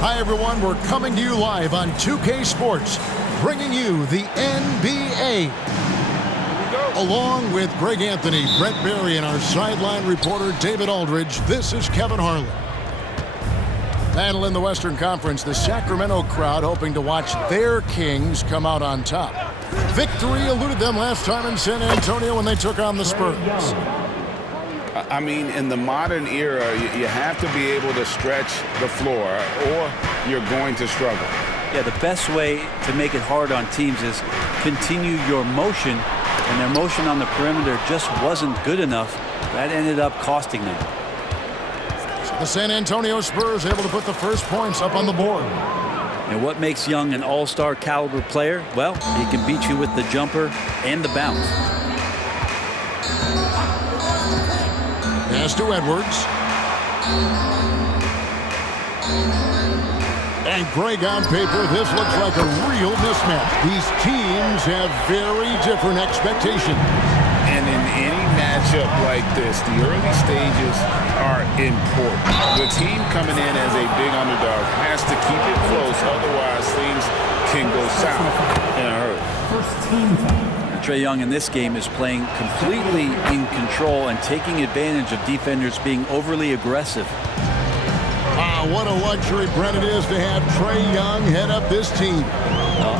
Hi, everyone. We're coming to you live on 2K Sports, bringing you the NBA. Along with Greg Anthony, Brett Berry, and our sideline reporter, David Aldridge, this is Kevin Harlan. Battle in the Western Conference, the Sacramento crowd hoping to watch their Kings come out on top. Victory eluded them last time in San Antonio when they took on the Spurs. I mean, in the modern era, you have to be able to stretch the floor or you're going to struggle. Yeah, the best way to make it hard on teams is continue your motion, and their motion on the perimeter just wasn't good enough. That ended up costing them. The San Antonio Spurs able to put the first points up on the board. And what makes Young an all-star caliber player? Well, he can beat you with the jumper and the bounce. Pass to Edwards. And Greg, on paper, this looks like a real mismatch. These teams have very different expectations. And in any matchup like this, the early stages are important. The team coming in as a big underdog has to keep it close, otherwise things can go south in a hurry. First team foul. Trae Young in this game is playing completely in control and taking advantage of defenders being overly aggressive. What a luxury, Brent, it is to have Trae Young head up this team.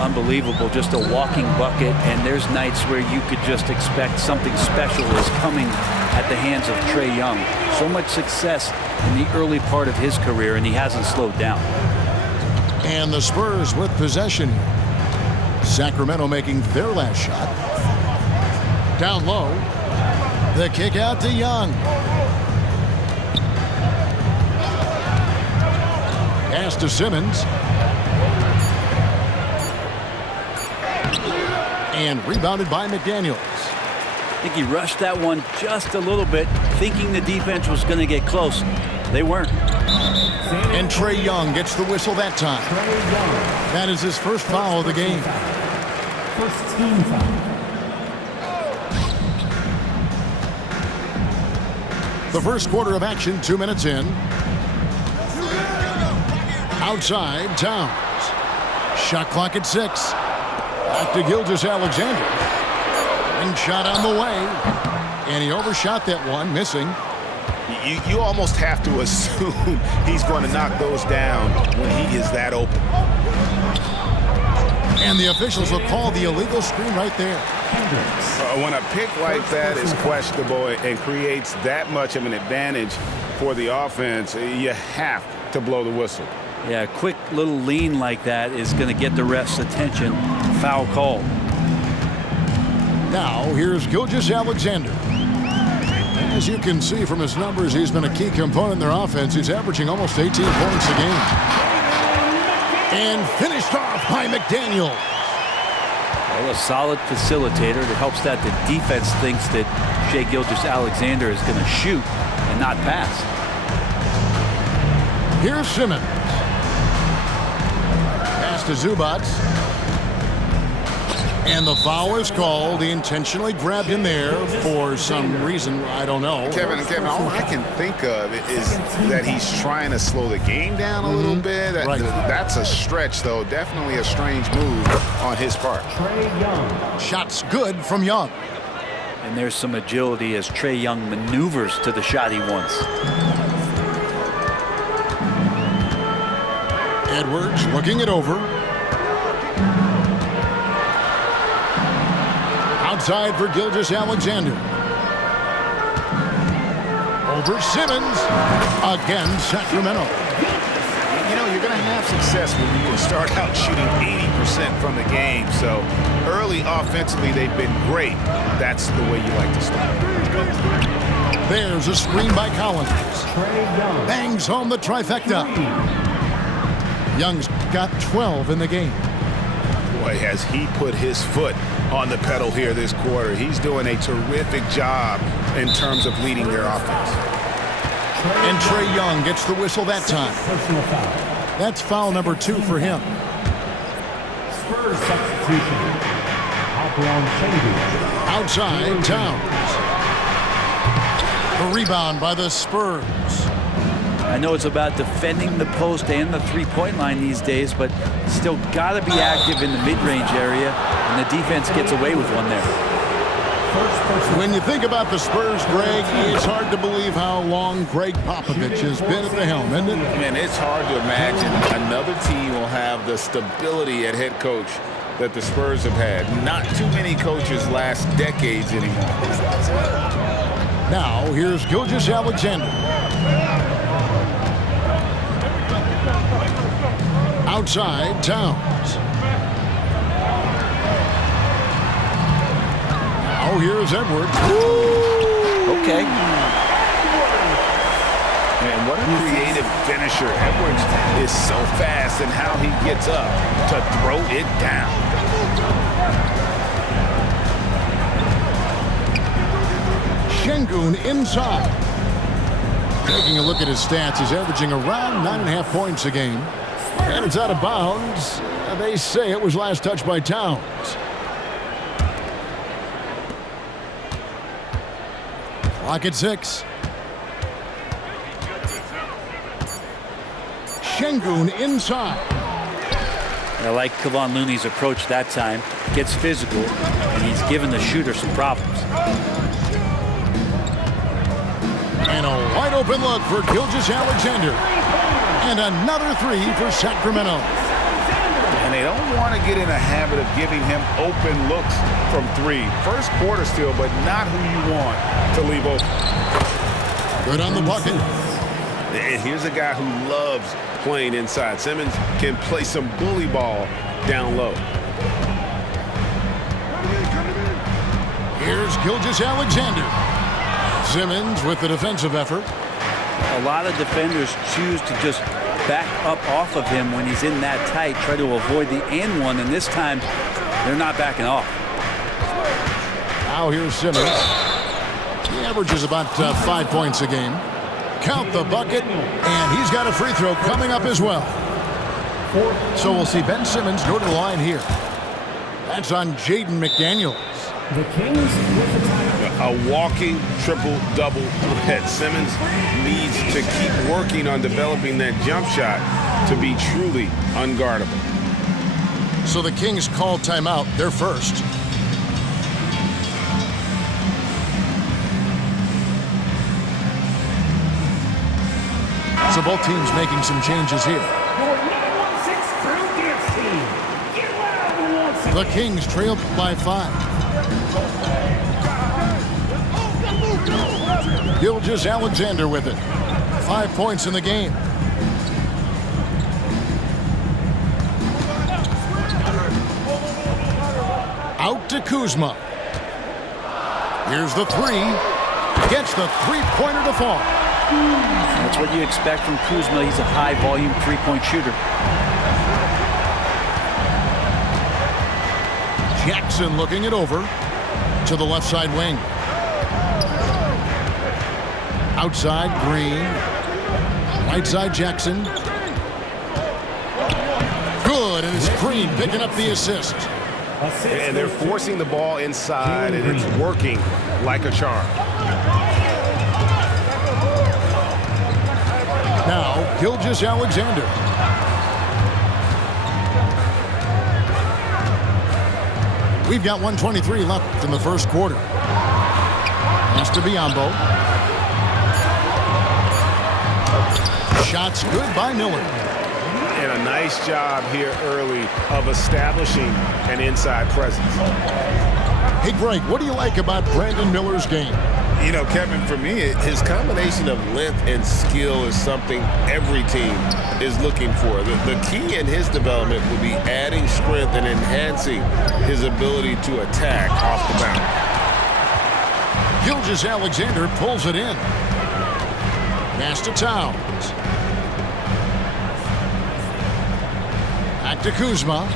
Unbelievable, just a walking bucket, and there's nights where you could just expect something special is coming at the hands of Trae Young. So much success in the early part of his career, and he hasn't slowed down. And the Spurs with possession. Sacramento making their last shot. Down low. The kick out to Young. Pass to Simmons. And rebounded by McDaniels. I think he rushed that one just a little bit, thinking the defense was going to get close. They weren't. And Trae Young gets the whistle that time. That is his first foul of the game. First team foul. The first quarter of action, 2 minutes in. Outside, Towns. Shot clock at 6. Back to Gilgeous-Alexander. And shot on the way. And he overshot that one, missing. You almost have to assume he's going to knock those down when he is that open. And the officials will call the illegal screen right there. When a pick like that is questionable and creates that much of an advantage for the offense, you have to blow the whistle. Yeah, a quick little lean like that is going to get the ref's attention. Foul call. Now, here's Gilgeous-Alexander. As you can see from his numbers, he's been a key component in their offense. He's averaging almost 18 points a game. And finished off by McDaniels. Well, a solid facilitator that helps that the defense thinks that Shai Gilgeous-Alexander is going to shoot and not pass. Here's Simmons. Pass to Zubac. And the foul is called. He intentionally grabbed him there for some reason. I don't know. Kevin, all I can think of is that he's trying to slow the game down a little bit. Right. That's a stretch, though. Definitely a strange move on his part. Trae Young. Shots good from Young. And there's some agility as Trae Young maneuvers to the shot he wants. Edwards looking it over. Outside for Gilgeous-Alexander. Over Simmons. Again, Sacramento. You know, you're going to have success when you start out shooting 80% from the game. So early offensively, they've been great. That's the way you like to start. There's a screen by Collins. Bangs home the trifecta. Young's got 12 in the game. Boy, has he put his foot on the pedal here this quarter. He's doing a terrific job in terms of leading their offense. And Trae Young gets the whistle that time. That's foul number 2 for him. Spurs substitution. Outside, Towns. The rebound by the Spurs. I know it's about defending the post and the three-point line these days, but still got to be active in the mid-range area, and the defense gets away with one there. When you think about the Spurs, Greg, it's hard to believe how long Greg Popovich has been at the helm, isn't it? Man, it's hard to imagine another team will have the stability at head coach that the Spurs have had. Not too many coaches last decades anymore. Now, here's Gilgeous-Alexander. Outside, Towns. Now, here's Edwards. Okay. Man, what a creative finisher. Edwards is so fast in how he gets up to throw it down. Şengün inside. Taking a look at his stats, he's averaging around 9.5 points a game. And it's out of bounds. They say it was last touched by Towns. Clock at 6. Şengün inside. I like Kevon Looney's approach that time. Gets physical, and he's given the shooter some problems. And a wide open look for Gilgeous-Alexander. And another three for Sacramento. And they don't want to get in a habit of giving him open looks from three. First quarter still, but not who you want to leave open. Good on the bucket. And here's a guy who loves playing inside. Simmons can play some bully ball down low. Here's Gilgeous-Alexander. Simmons with the defensive effort. A lot of defenders choose to just back up off of him when he's in that tight, try to avoid the and one, and this time they're not backing off. Now here's Simmons. He averages about 5 points a game. Count the bucket, and he's got a free throw coming up as well. So we'll see Ben Simmons go to the line here. That's on Jaden McDaniels. The Kings with the timeout. A walking triple-double threat. Simmons needs to keep working on developing that jump shot to be truly unguardable. So the Kings call timeout. They're first. So both teams making some changes here. The Kings trail by 5. Gilgeous-Alexander with it. 5 points in the game. Out to Kuzma. Here's the three. Gets the three-pointer to fall. That's what you expect from Kuzma. He's a high-volume three-point shooter. Jackson looking it over to the left side wing. Outside, Green. Right side, Jackson. Good, and it's Green picking up the assist. And they're forcing the ball inside, and it's working like a charm. Now, Gilgeous-Alexander. We've got 1:23 left in the first quarter. Pass to Biyombo. Shots good by Miller. And a nice job here early of establishing an inside presence. Hey, Greg, what do you like about Brandon Miller's game? You know, Kevin, for me, his combination of length and skill is something every team is looking for. The key in his development will be adding strength and enhancing his ability to attack off the bounce. Gilgeous-Alexander pulls it in. Pass to Towns. Back to Kuzma.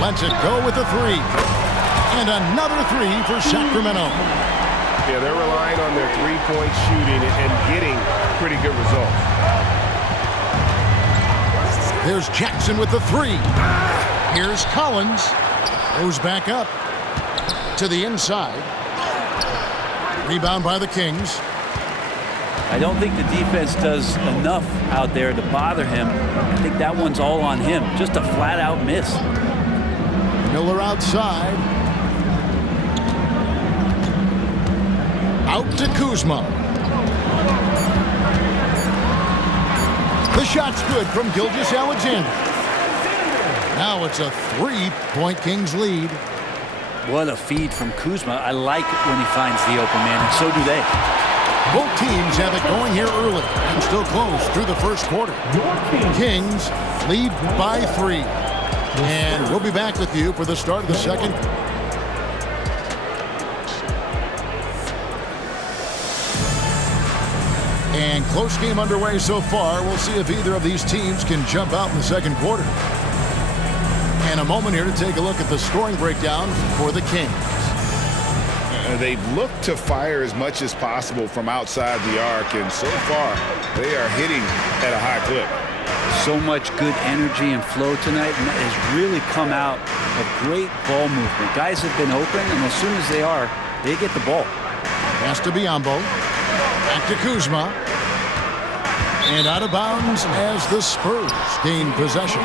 Lets it go with a three. And another three for Sacramento. Yeah, they're relying on their three-point shooting and getting pretty good results. There's Jackson with the three. Here's Collins. Goes back up to the inside. Rebound by the Kings. I don't think the defense does enough out there to bother him. I think that one's all on him. Just a flat-out miss. Miller outside. Out to Kuzma. The shot's good from Gilgeous-Alexander. Now it's a 3-point Kings lead. What a feed from Kuzma. I like when he finds the open man, and so do they. Both teams have it going here early and still close through the first quarter. Kings lead by 3. And we'll be back with you for the start of the second. And close game underway so far. We'll see if either of these teams can jump out in the second quarter. And a moment here to take a look at the scoring breakdown for the Kings. They've looked to fire as much as possible from outside the arc, and so far they are hitting at a high clip. So much good energy and flow tonight, and that has really come out of great ball movement. Guys have been open, and as soon as they get the ball. Pass to Biyombo. Back to Kuzma. And out of bounds as the Spurs gain possession.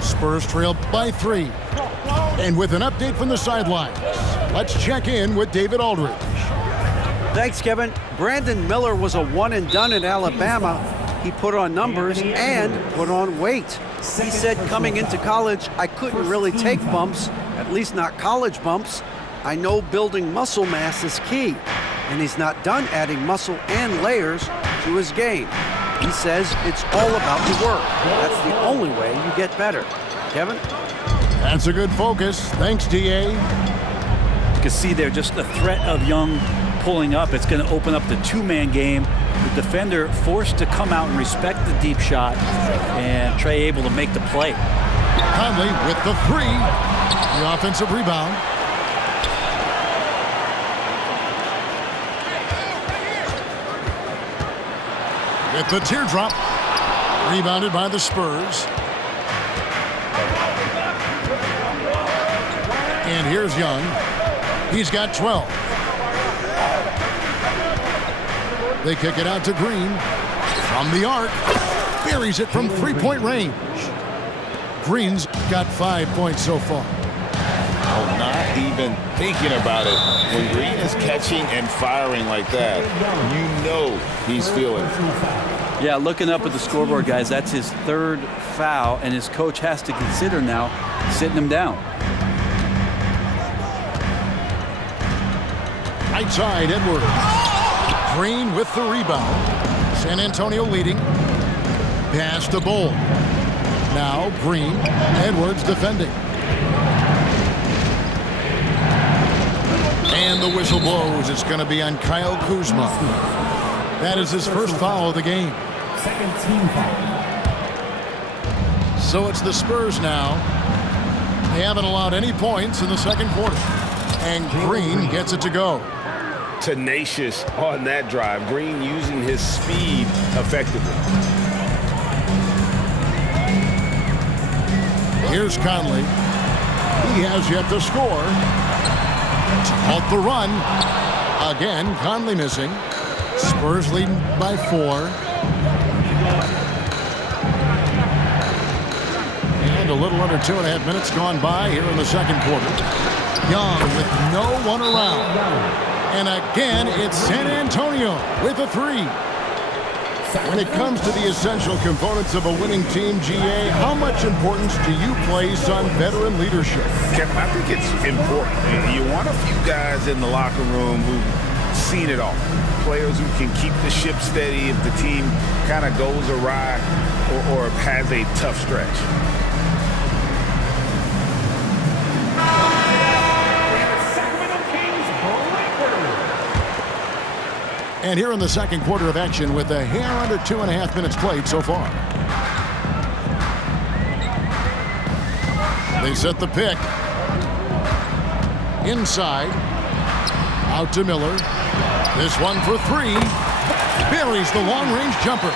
Spurs trail by 3. And with an update from the sidelines, let's check in with David Aldridge. Thanks, Kevin. Brandon Miller was a one-and-done in Alabama. He put on numbers and put on weight. He said coming into college, I couldn't really take bumps, at least not college bumps. I know building muscle mass is key, and he's not done adding muscle and layers to his game. He says it's all about the work. That's the only way you get better. Kevin? That's a good focus. Thanks, D.A. You can see there just the threat of Young pulling up. It's going to open up the two-man game. The defender forced to come out and respect the deep shot, and Trey able to make the play. Conley with the 3. The offensive rebound. With the teardrop. Rebounded by the Spurs. And here's Young. He's got 12. They kick it out to Green. From the arc. Buries it from three-point range. Green's got 5 points so far. Oh, not even thinking about it. When Green is catching and firing like that, you know he's feeling it. Yeah, looking up at the scoreboard, guys, that's his 3rd foul, and his coach has to consider now sitting him down. Right side, Edwards. Green with the rebound. San Antonio leading. Pass to Bull. Now Green. Edwards defending. And the whistle blows. It's going to be on Kyle Kuzma. That is his first foul of the game. Second team foul. So it's the Spurs now. They haven't allowed any points in the second quarter. And Green gets it to go. Tenacious on that drive. Green using his speed effectively. Here's Conley. He has yet to score. To halt the run. Again, Conley missing. Spurs leading by 4. And a little under 2.5 minutes gone by here in the second quarter. Young with no one around. And again, it's San Antonio with a 3. When it comes to the essential components of a winning team, GA, how much importance do you place on veteran leadership? Kevin, I think it's important. You want a few guys in the locker room who've seen it all. Players who can keep the ship steady if the team kind of goes awry or has a tough stretch. And here in the second quarter of action with a hair under 2.5 minutes played so far. They set the pick. Inside. Out to Miller. This one for 3. Buries the long-range jumper.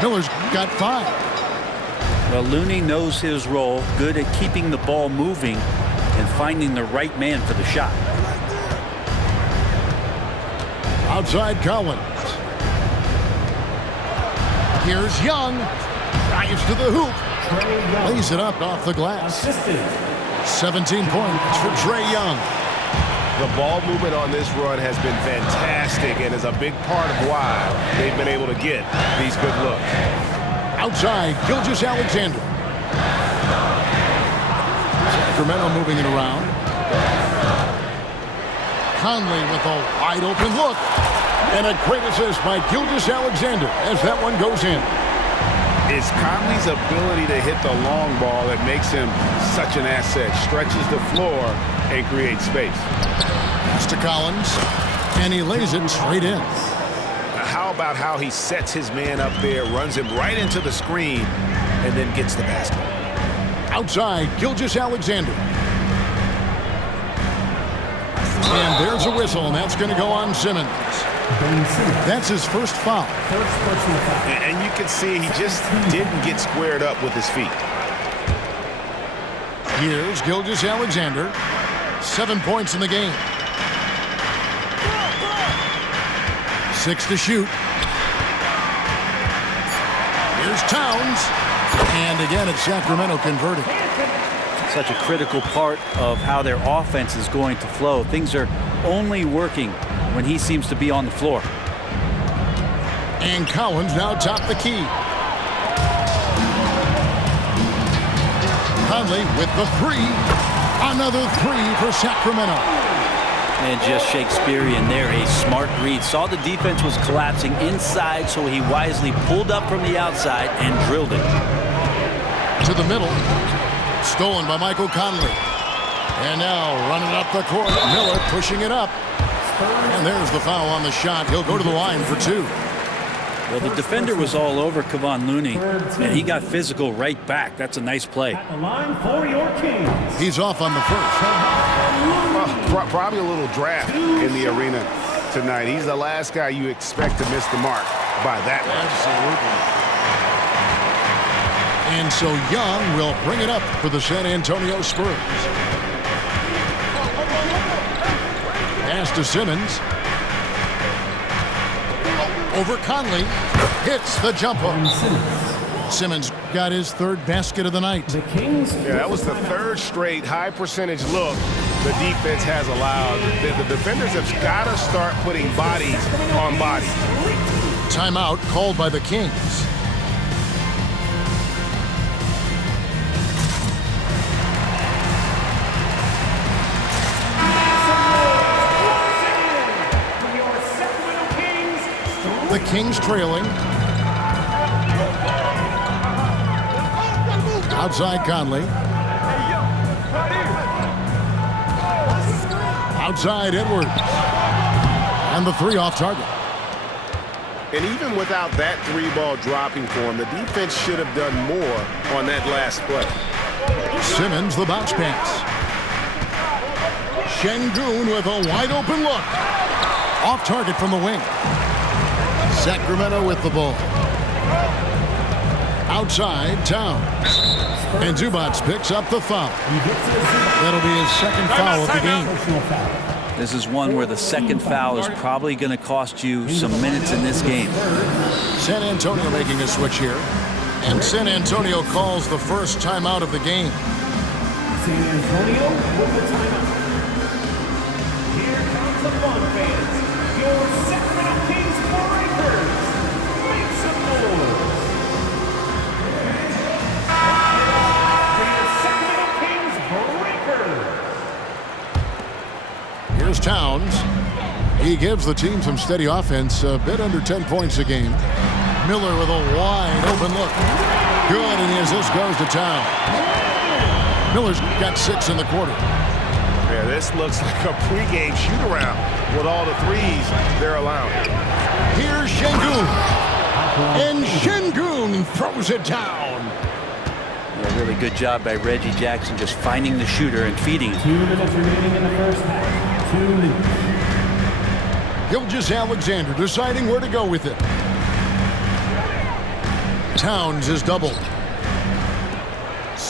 Miller's got 5. Well, Looney knows his role, good at keeping the ball moving and finding the right man for the shot. Outside Collins. Here's Young. Drives to the hoop. Lays it up off the glass. 17 points for Trae Young. The ball movement on this run has been fantastic and is a big part of why they've been able to get these good looks. Outside, Gilgeous-Alexander. Sacramento moving it around. Conley with a wide open look. And a great assist by Gilgeous-Alexander as that one goes in. It's Conley's ability to hit the long ball that makes him such an asset. Stretches the floor and creates space. Pass to Collins, and he lays it straight in. How about how he sets his man up there, runs him right into the screen, and then gets the basket. Outside, Gilgeous-Alexander. And there's a whistle, and that's going to go on Simmons. That's his first foul. And you can see he just didn't get squared up with his feet. Here's Gilgeous-Alexander. 7 points in the game. 6 to shoot. Here's Towns. And again, it's Sacramento converting. Such a critical part of how their offense is going to flow. Things are only working when he seems to be on the floor. And Collins now top the key. Conley with the three. Another three for Sacramento. And just Shakespearean there, a smart read. Saw the defense was collapsing inside, so he wisely pulled up from the outside and drilled it. To the middle. Stolen by Michael Conley. And now running up the court. Miller pushing it up. And there's the foul on the shot. He'll go to the line for 2. Well, the defender was all over Kevon Looney, and he got physical right back. That's a nice play. At the line for your Kings. He's off on the first. Probably a little draft in the arena tonight. He's the last guy you expect to miss the mark by that much. Absolutely. And so Young will bring it up for the San Antonio Spurs. Pass to Simmons. Over Conley. Hits the jumper. Simmons got his third basket of the night. The Kings. Yeah, that was the third straight high percentage look the defense has allowed. The defenders have got to start putting bodies on bodies. Timeout called by the Kings. The Kings trailing. Outside Conley. Outside Edwards. And the three off target. And even without that three ball dropping for him, the defense should have done more on that last play. Simmons, the bounce pass. Şengün with a wide open look. Off target from the wing. Sacramento with the ball. Outside, Towns. And Zubac picks up the foul. That'll be his second foul of the game. This is one where the second foul is probably going to cost you some minutes in this game. San Antonio making a switch here. And San Antonio calls the first timeout of the game. San Antonio with the timeout. Here comes the fun, fans. Your Sacramento Kings Breakers. Make some noise. For your Sacramento Kings Breakers. Here's Towns. He gives the team some steady offense, a bit under 10 points a game. Miller with a wide open look. Good, and the assist goes to Towns. Miller's got 6 in the quarter. Yeah, this looks like a pregame shoot-around with all the threes they're allowing. Here's Şengün. And Şengün throws it down. Yeah, really good job by Reggie Jackson just finding the shooter and feeding him. 2 minutes remaining in the first half. 2 minutes. Gilgeous-Alexander deciding where to go with it. Towns is doubled.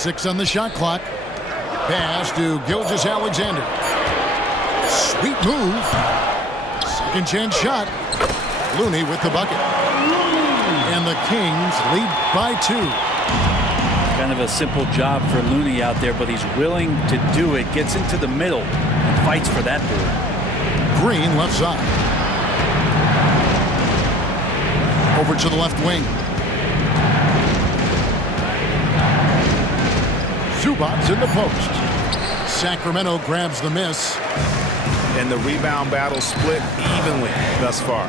6 on the shot clock. Pass to Gilgeous-Alexander. Sweet move. Second chance shot. Looney with the bucket. And the Kings lead by 2. Kind of a simple job for Looney out there, but he's willing to do it. Gets into the middle and fights for that board. Green left side. Over to the left wing. Zubac's in the post. Sacramento grabs the miss. And the rebound battle split evenly thus far.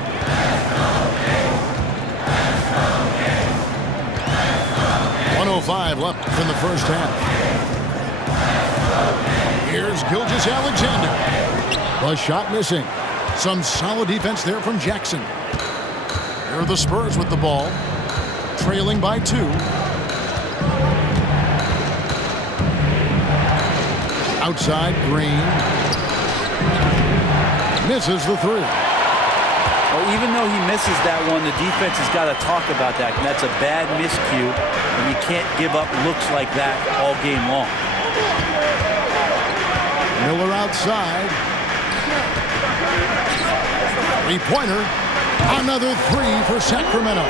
.105 left in the first half. Here's Gilgeous-Alexander. The shot missing. Some solid defense there from Jackson. Here are the Spurs with the ball. Trailing by 2. Outside, Green. Misses the 3. Well, even though he misses that one, the defense has got to talk about that. And that's a bad miscue, and you can't give up looks like that all game long. Miller outside. Three-pointer. Another 3 for Sacramento.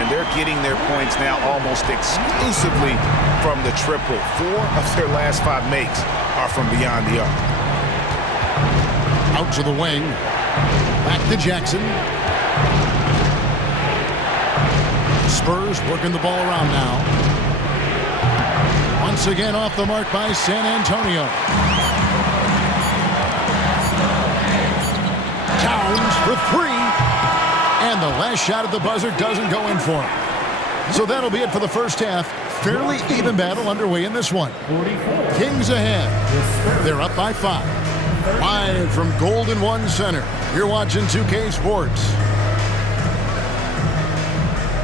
And they're getting their points now almost exclusively from the triple. 4 of their last 5 makes are from beyond the arc. Out to the wing. Back to Jackson. Spurs working the ball around now. Once again off the mark by San Antonio. Towns for 3. And the last shot at the buzzer doesn't go in for him. So that'll be it for the first half. Fairly even battle underway in this one. Kings ahead. They're up by 5. Live from Golden One Center, you're watching 2K Sports.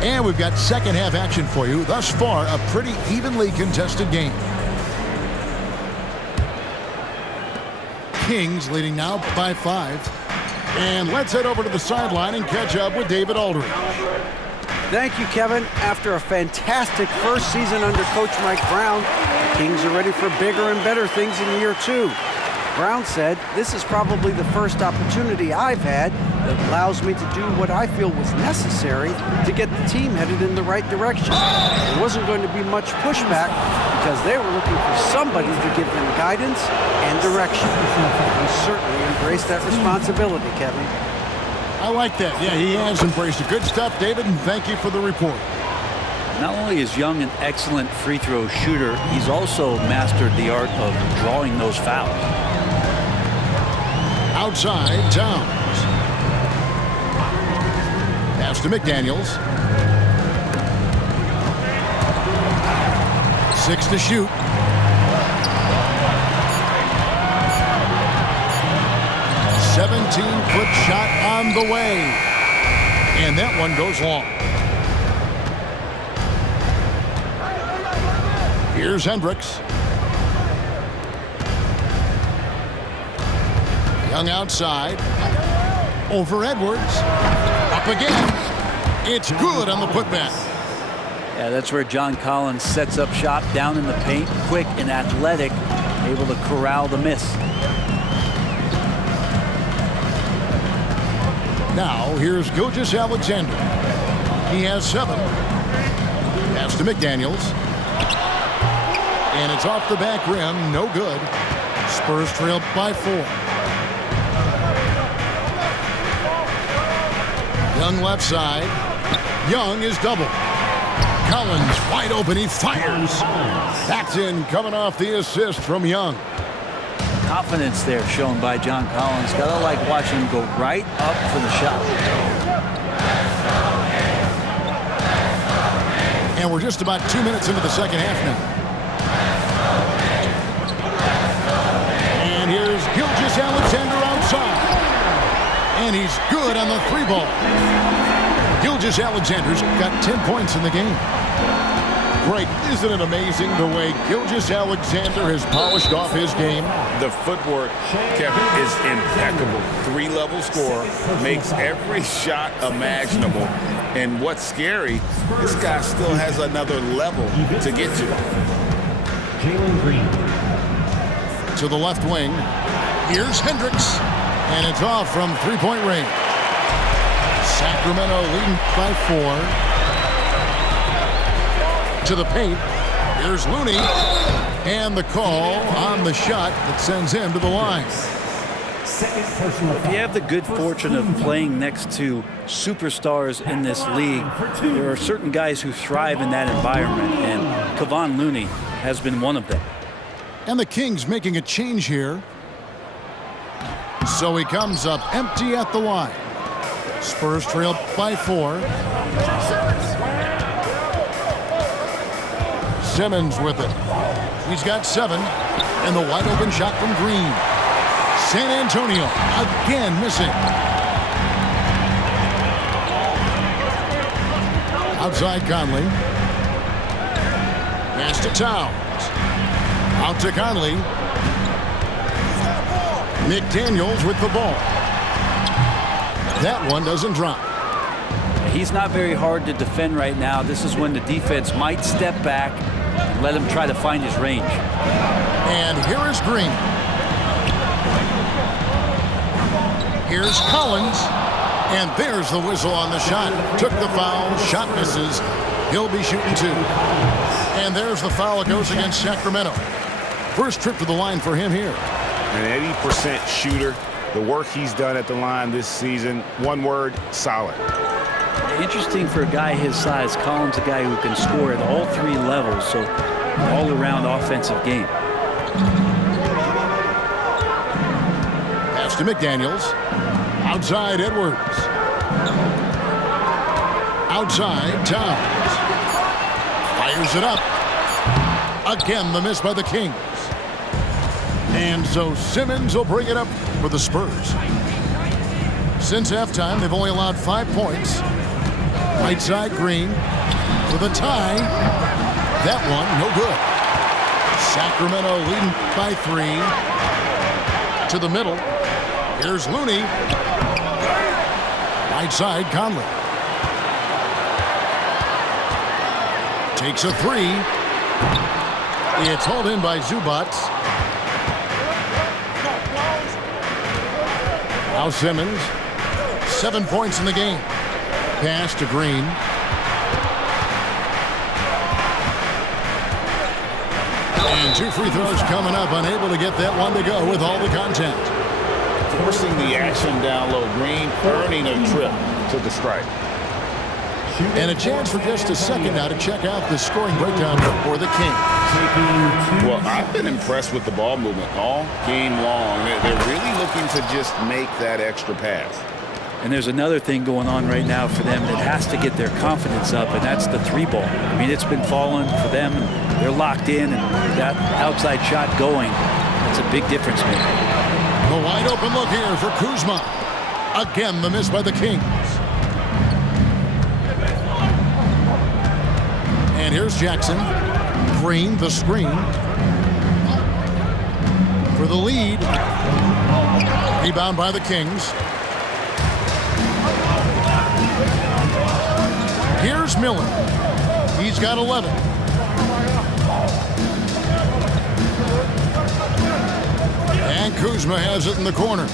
And we've got second half action for you. Thus far, a pretty evenly contested game. Kings leading now by 5. And let's head over to the sideline and catch up with David Aldridge. Thank you, Kevin. After a fantastic first season under Coach Mike Brown, the Kings are ready for bigger and better things in year 2. Brown said, "This is probably the first opportunity I've had that allows me to do what I feel was necessary to get the team headed in the right direction. There wasn't going to be much pushback because they were looking for somebody to give them guidance and direction." He certainly embraced that responsibility, Kevin. I like that. Yeah, he has embraced it. Good stuff, David, and thank you for the report. Not only is Young an excellent free throw shooter, he's also mastered the art of drawing those fouls. Outside, Towns. Pass to McDaniels. 6 to shoot. A 17-foot shot on the way. And that one goes long. Here's Hendricks. Young outside. Over Edwards. Up again. It's good on the putback. Yeah, that's where John Collins sets up shop down in the paint, quick and athletic, able to corral the miss. Now, here's Gilgeous-Alexander. He has 7. Pass to McDaniels. And it's off the back rim. No good. Spurs trail by 4. Young left side. Young is double. Collins wide open. He fires. That's in, coming off the assist from Young. Confidence there shown by John Collins. Gotta like watching him go right up for the shot. And we're just about 2 minutes into the second half now. And here's Gilgeous-Alexander outside. And he's good on the 3 ball. Gilgeous-Alexander's got 10 points in the game. Greg, isn't it amazing the way Gilgeous-Alexander has polished off his game? The footwork, Kevin, is impeccable. 3-level scorer, makes every shot imaginable. And what's scary, this guy still has another level to get to. Jalen Green. To the left wing. Here's Hendricks. And it's off from three-point range. Sacramento leading by 4. To the paint. Here's Looney. And the call on the shot that sends him to the line. If you have the good fortune of playing next to superstars in this league, there are certain guys who thrive in that environment, and Kevon Looney has been one of them. And the Kings making a change here. So he comes up empty at the line. Spurs trail by 4. Simmons with it. He's got 7. And the wide open shot from Green. San Antonio again missing. Outside Conley. Pass to Towns. Out to Conley. McDaniels with the ball. That one doesn't drop. He's not very hard to defend right now. This is when the defense might step back and let him try to find his range. And here is Green. Here's Collins. And there's the whistle on the shot. Took the foul. Shot misses. He'll be shooting 2. And there's the foul. It goes against Sacramento. First trip to the line for him here. An 80% shooter. The work he's done at the line this season, one word, solid. Interesting for a guy his size. Collins, a guy who can score at all 3 levels, so all-around offensive game. Pass to McDaniels. Outside Edwards. Outside Towns. Fires it up. Again, the miss by the Kings. And so Simmons will bring it up for the Spurs. Since halftime, they've only allowed 5 points. Right side Green for the tie. That one, no good. Sacramento leading by 3. To the middle. Here's Looney. Right side Conley. Takes a 3. It's hauled in by Zubac. Now Simmons. 7 points in the game. Pass to Green. And 2 free throws coming up. Unable to get that one to go with all the contact. Forcing the action down low. Green earning a trip to the stripe. And a chance for just a second now to check out the scoring breakdown for the Kings. Well, I've been impressed with the ball movement all game long. They're really looking to just make that extra pass. And there's another thing going on right now for them that has to get their confidence up, and that's the 3 ball. I mean, it's been falling for them, and they're locked in, and that outside shot going, that's a big difference maker. A wide open look here for Kuzma. Again, the miss by the Kings. And here's Jackson. Green, the screen. For the lead. Rebound by the Kings. Here's Miller. He's got 11. And Kuzma has it in the corner.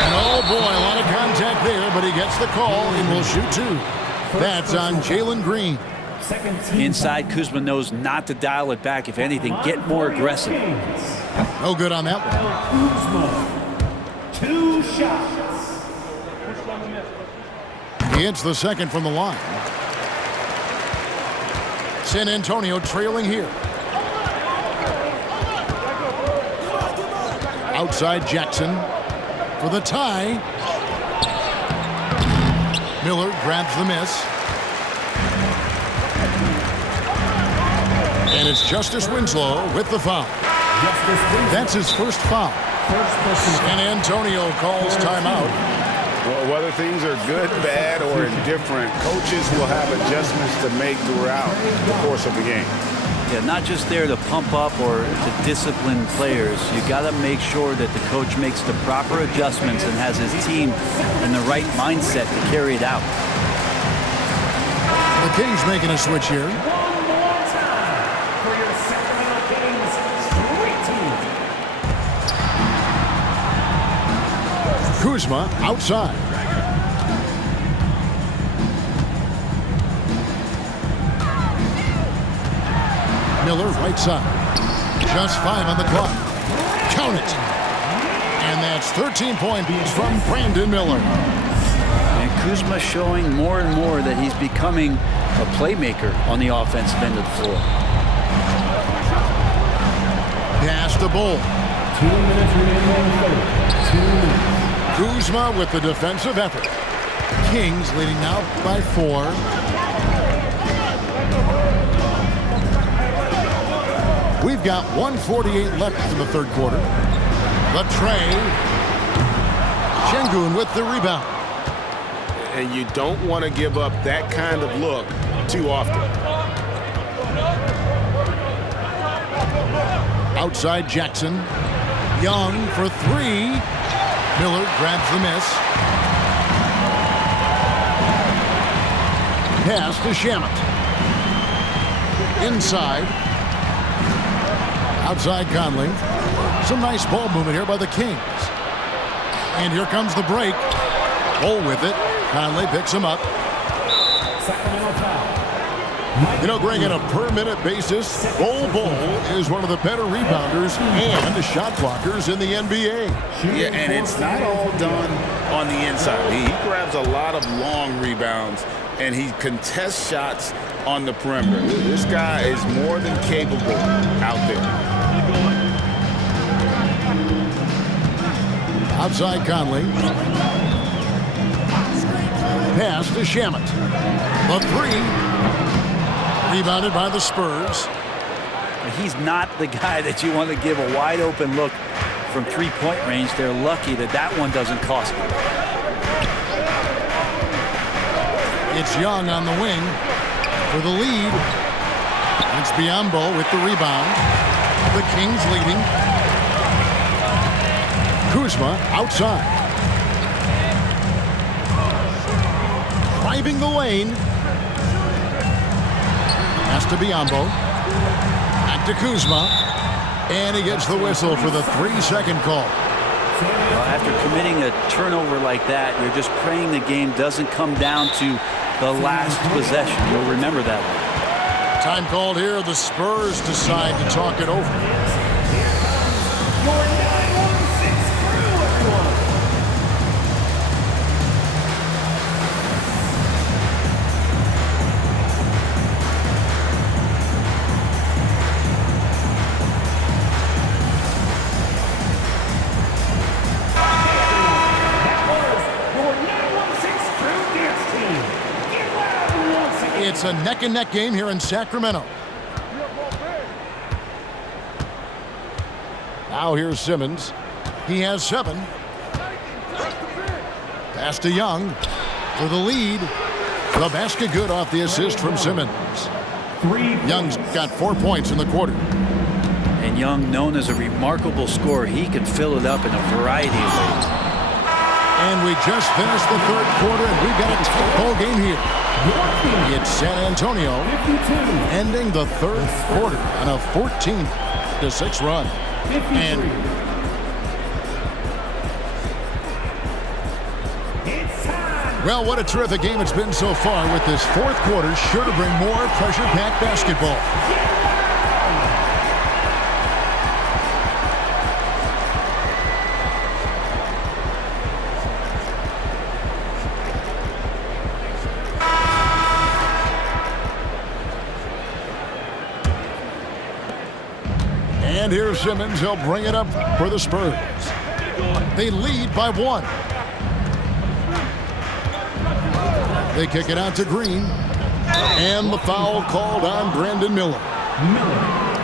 And oh boy, a lot of contact there, but he gets the call and will shoot 2. That's on Jalen Green. Inside, Kuzma knows not to dial it back. If anything, get more aggressive. No good on that one. 2 shots. He hits the second from the line. San Antonio trailing here. Outside Jackson for the tie. Miller grabs the miss. And it's Justice Winslow with the foul. That's his first foul. San Antonio calls timeout. Well, whether things are good, bad, or indifferent, coaches will have adjustments to make throughout the course of the game. Yeah, not just there to pump up or to discipline players. You got to make sure that the coach makes the proper adjustments and has his team in the right mindset to carry it out. The Kings making a switch here. Kuzma outside. Miller right side. Just 5 on the clock. Count it. And that's 13 points from Brandon Miller. And Kuzma showing more and more that he's becoming a playmaker on the offensive end of the floor. Pass to Bull. 2 minutes remaining on the third. 2 minutes. Kuzma with the defensive effort. Kings leading now by 4. We've got 1:48 left in the third quarter. The tray. Şengün with the rebound. And you don't want to give up that kind of look too often. Outside Jackson. Young for 3. Miller grabs the miss. Pass to Shamet. Inside. Outside Conley. Some nice ball movement here by the Kings. And here comes the break. Bull with it. Conley picks him up. Sacramento foul. You know, Greg, on a per-minute basis, Bull is one of the better rebounders and shot blockers in the NBA. Yeah, and it's not all done on the inside. He grabs a lot of long rebounds, and he contests shots on the perimeter. This guy is more than capable out there. Outside Conley. Pass to Shamet. The 3. Rebounded by the Spurs. He's not the guy that you want to give a wide open look from three-point range. They're lucky that that one doesn't cost them. It's Young on the wing for the lead. It's Biyombo with the rebound. The Kings leading. Kuzma outside. Driving the lane. Pass to Biyombo. Back to Kuzma. And he gets the whistle for the 3-second call. Well, after committing a turnover like that, you're just praying the game doesn't come down to the last possession. You'll remember that one. Time called here. The Spurs decide to talk it over. Your 916 crew at 1. It's a neck-and-neck game here in Sacramento. Now here's Simmons. He has 7. Pass to Young for the lead. The basket good off the assist from Simmons. Young's got 4 points in the quarter. And Young, known as a remarkable scorer, he can fill it up in a variety of ways. And we just finished the third quarter, and we've got a tight ball game here. It's San Antonio ending the third quarter on a 14-6 run. And well, what a terrific game it's been so far, with this fourth quarter sure to bring more pressure-packed basketball. And here's Simmons. He'll bring it up for the Spurs. They lead by 1. They kick it out to Green. And the foul called on Brandon Miller.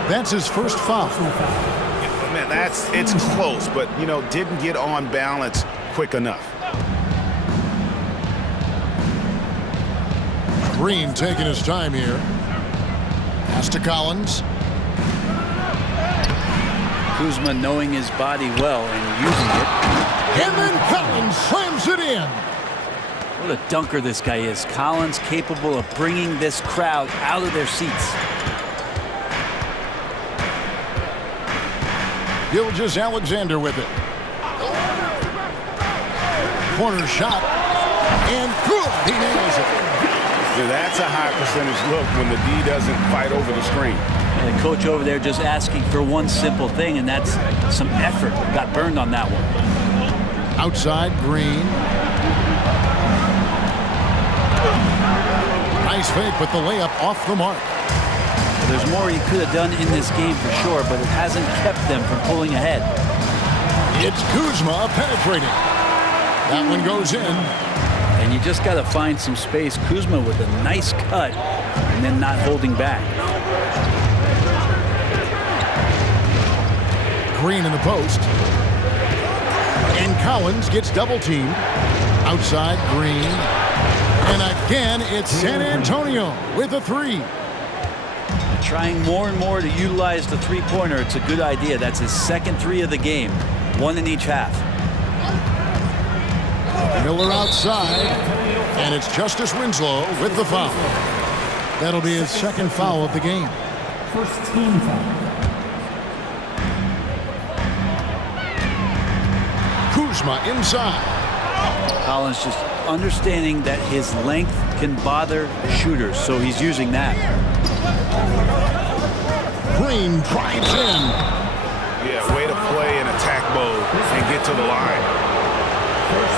That's his first foul. Man, it's close, but, you know, didn't get on balance quick enough. Green taking his time here. Pass to Collins. Kuzma knowing his body well and using it. And then Collins slams it in. What a dunker this guy is. Collins capable of bringing this crowd out of their seats. Gilgeous-Alexander with it. corner shot. And good. He nails it. So that's a high percentage look when the D doesn't fight over the screen. And the coach over there just asking for one simple thing, and that's some effort. Got burned on that one. Outside, Green. Nice fake, but the layup off the mark. There's more he could have done in this game for sure, but it hasn't kept them from pulling ahead. It's Kuzma penetrating. That one goes in. And you just got to find some space. Kuzma with a nice cut and then not holding back. Green in the post. And Collins gets double teamed. Outside, Green. And again, it's San Antonio with a three. Trying more and more to utilize the three-pointer. It's a good idea. That's his second three of the game. One in each half. Miller outside. And it's Justice Winslow with the foul. That'll be his second foul of the game. First team foul. Kuzma inside. Collins just understanding that his length can bother shooters, so he's using that. Green drives in. Yeah, way to play in attack mode and get to the line.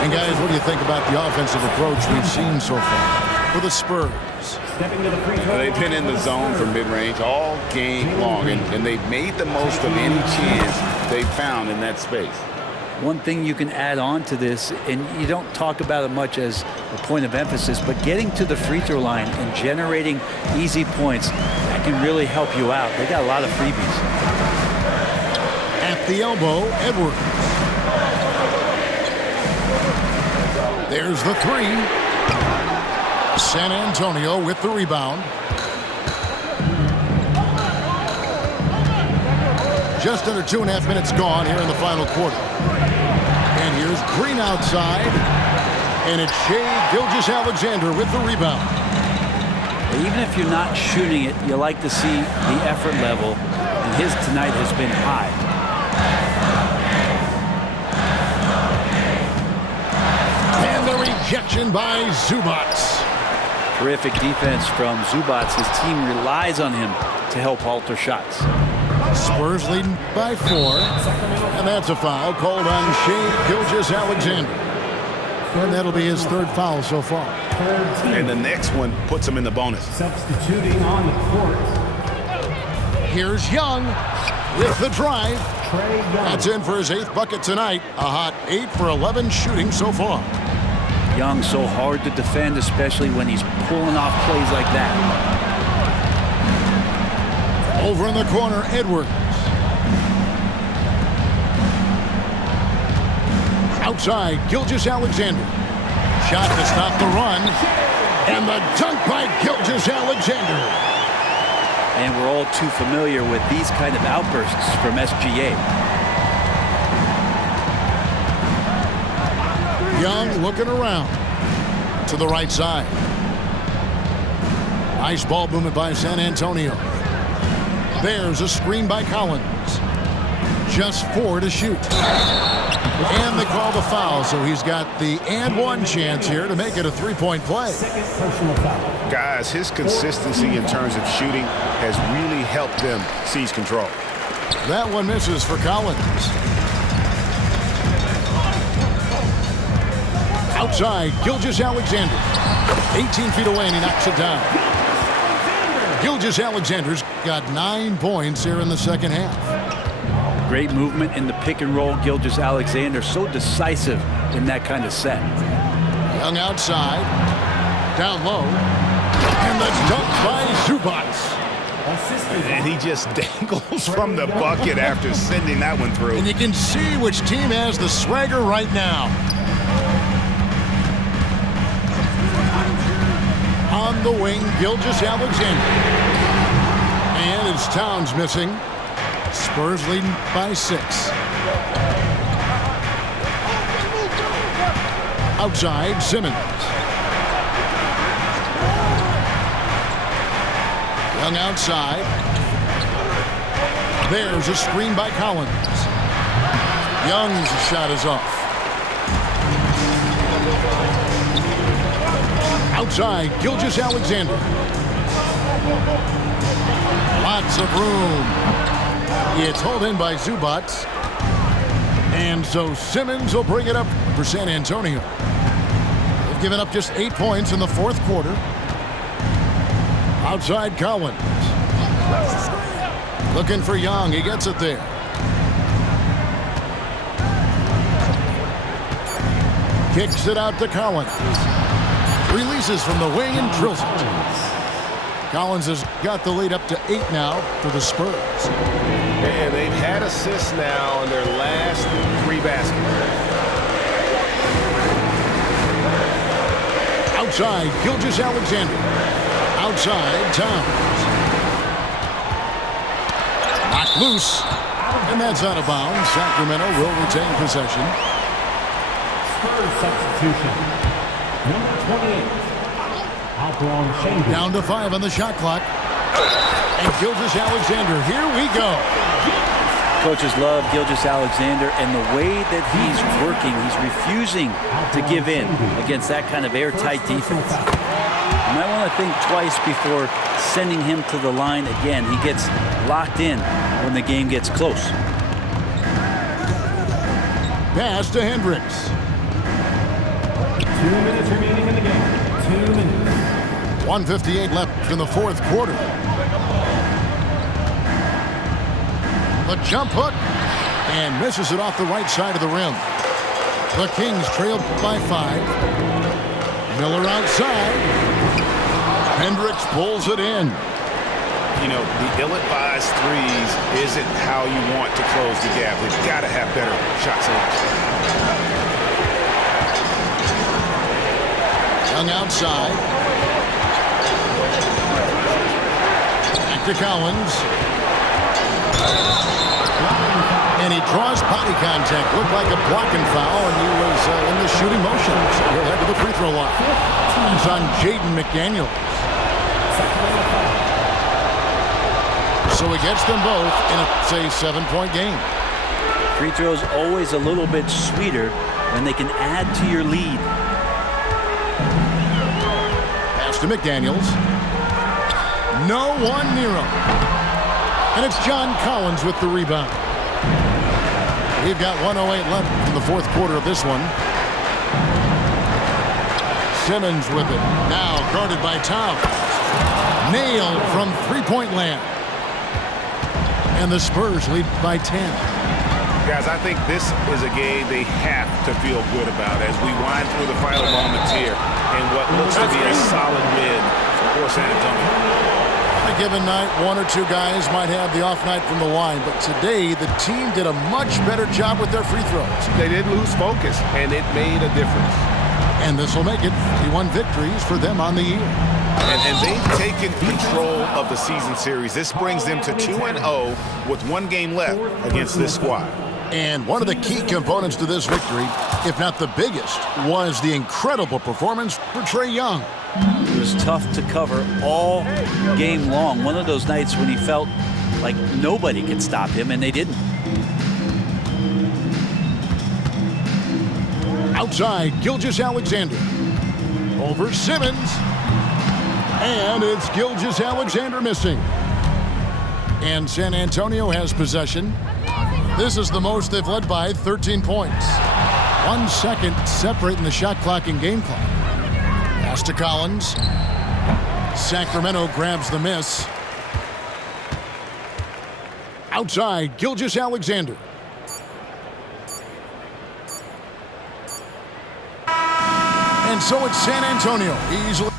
And guys, what do you think about the offensive approach we've seen so far for the Spurs? They've been in the zone for mid-range all game long, and they've made the most of any chance they found in that space. One thing you can add on to this, and you don't talk about it much as a point of emphasis, but getting to the free throw line and generating easy points, that can really help you out. They got a lot of freebies. At the elbow, Edwards. There's the three. San Antonio with the rebound. Just under 2.5 minutes gone here in the final quarter. And here's Green outside. And it's Shai Gilgeous-Alexander with the rebound. Even if you're not shooting it, you like to see the effort level, and his tonight has been high. And the rejection by Zubats. Terrific defense from Zubats. His team relies on him to help alter shots. Spurs leading by 4. And that's a foul called on Shai Gilgeous-Alexander. And that'll be his third foul so far. And the next one puts him in the bonus. Substituting on the court. Here's Young with the drive. Trae Young. That's in for his 8th bucket tonight. A hot 8 for 11 shooting so far. Young so hard to defend, especially when he's pulling off plays like that. Over in the corner, Edwards. Outside, Gilgeous-Alexander. Shot to stop the run. And the dunk by Gilgeous-Alexander. And we're all too familiar with these kind of outbursts from SGA. Young looking around to the right side. Nice ball movement by San Antonio. There's a screen by Collins. Just 4 to shoot. And they call the foul, so he's got the and one chance here to make it a 3-point play. Second personal foul. Guys, his consistency in terms of shooting has really helped them seize control. That one misses for Collins. Outside, Gilgeous-Alexander. 18 feet away, and he knocks it down. Gilgeous-Alexander's got 9 points here in the second half. Great movement in the pick and roll. Gilgeous-Alexander so decisive in that kind of set. Young outside. Down low. And the dunk by Zubats. And he just dangles from the bucket after sending that one through. And you can see which team has the swagger right now. On the wing, Gilgeous-Alexander. And it's Towns missing. Spurs leading by 6. Outside, Simmons. Young outside. There's a screen by Collins. Young's shot is off. Outside, Gilgeous Alexander. Lots of room. It's hauled in by Zubats. And so Simmons will bring it up for San Antonio. They've given up just 8 points in the fourth quarter. Outside Collins. Looking for Young. He gets it there. Kicks it out to Collins. Releases from the wing and drills it. Collins has got the lead up to 8 now for the Spurs. And they've had assists now in their last 3 baskets. Outside, Gilgeous Alexander. Outside, Towns. Knocked loose. And that's out of bounds. Sacramento will retain possession. Spurs substitution. Number 28. Alperon Chambers. Down to 5 on the shot clock. And Gilgeous Alexander, here we go. Coaches love Gilgeous Alexander, and the way that he's working, he's refusing to give in against that kind of airtight defense. You might want to think twice before sending him to the line again. He gets locked in when the game gets close. Pass to Hendricks. 2 minutes remaining in the game. 2 minutes. 1:58 left in the fourth quarter. The jump hook, and misses it off the right side of the rim. The Kings trailed by 5. Miller outside. Hendricks pulls it in. You know, the ill-advised threes isn't how you want to close the gap. They've got to have better shot selection. Young outside. Back to Collins. And he draws body contact. Looked like a blocking foul, and he was in the shooting motion. So he'll head to the free throw line. It's on Jaden McDaniels. So he gets them both in a, 7-point game. Free throws always a little bit sweeter when they can add to your lead. Pass to McDaniels. No one near him. And it's John Collins with the rebound. We've got 1:08 left in the fourth quarter of this one. Simmons with it. Now guarded by Towns. Nailed from three-point land. And the Spurs lead by 10. Guys, I think this is a game they have to feel good about as we wind through the final moments here and what looks to be a solid win for San Antonio. On a given night, 1 or 2 guys might have the off night from the line, but today the team did a much better job with their free throws. They didn't lose focus, and it made a difference. And this will make it 51 victories for them on the year. And they've taken control of the season series. This brings them to 2-0 with 1 game left against this squad. And one of the key components to this victory, if not the biggest, was the incredible performance for Trae Young. It was tough to cover all game long. One of those nights when he felt like nobody could stop him, and they didn't. Outside, Gilgeous Alexander. Over Simmons. And it's Gilgeous Alexander missing. And San Antonio has possession. This is the most they've led by, 13 points. 1 second separating the shot clock and game clock. Pass to Collins. Sacramento grabs the miss. Outside, Gilgeous Alexander. And so it's San Antonio. Easily.